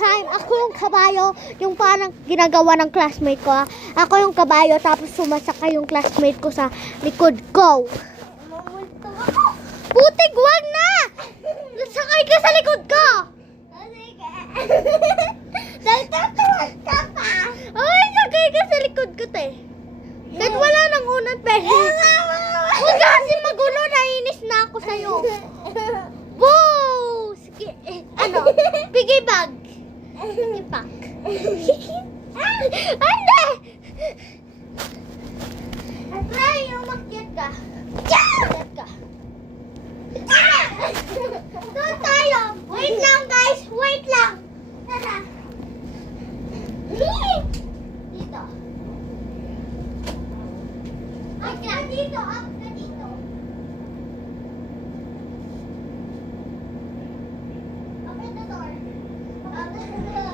time, ako yung kabayo, yung parang ginagawa ng classmate ko. Ako yung kabayo, tapos sumasakay yung classmate ko sa likod ko. Putik, wag na! Sakay ka sa likod ko! Nagtatuwag ka pa! Ay, sakay ka sa likod ko, te. Kahit wala nang unang pwede. Huwag ka kasi magulo, nainis na ako sa'yo. Wow! Sige, piggy bag. Piggy pack. Ande! Try yung makyat ka. Makyat ka. Doon tayo. Wait lang, guys. Wait lang. Tara. Dito. Up ka dito. Up ka dito. Open the door. Open the door.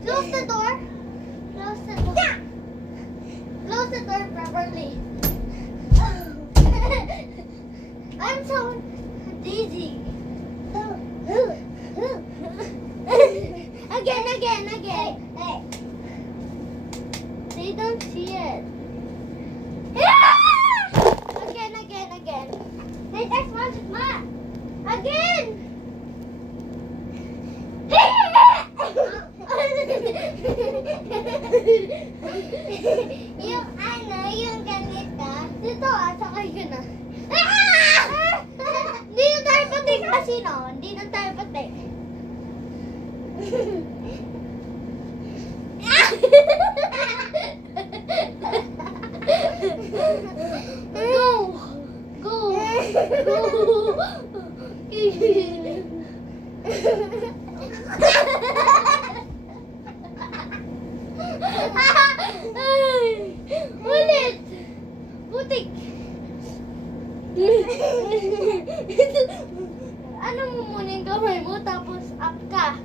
Close the door. Close the door. Close the door properly. I'm so dizzy. Again. They don't see it. Again. They just want it more. Again. Yung ganito. Dito, sakay ka na. Hindi na tayo pati kasi, no? Hindi na tayo pati. Go. Ulit. Putik. Ano mo muna yung kamay mo, tapos up ka.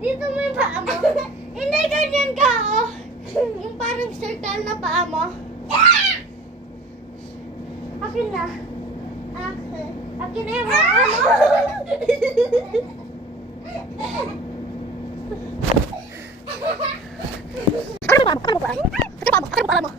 Dito mo yung paa mo. Hindi, ganyan ka, oh. Yung parang circle na paa mo. Akin na. Akin na yung paa mo. Ano ba mo?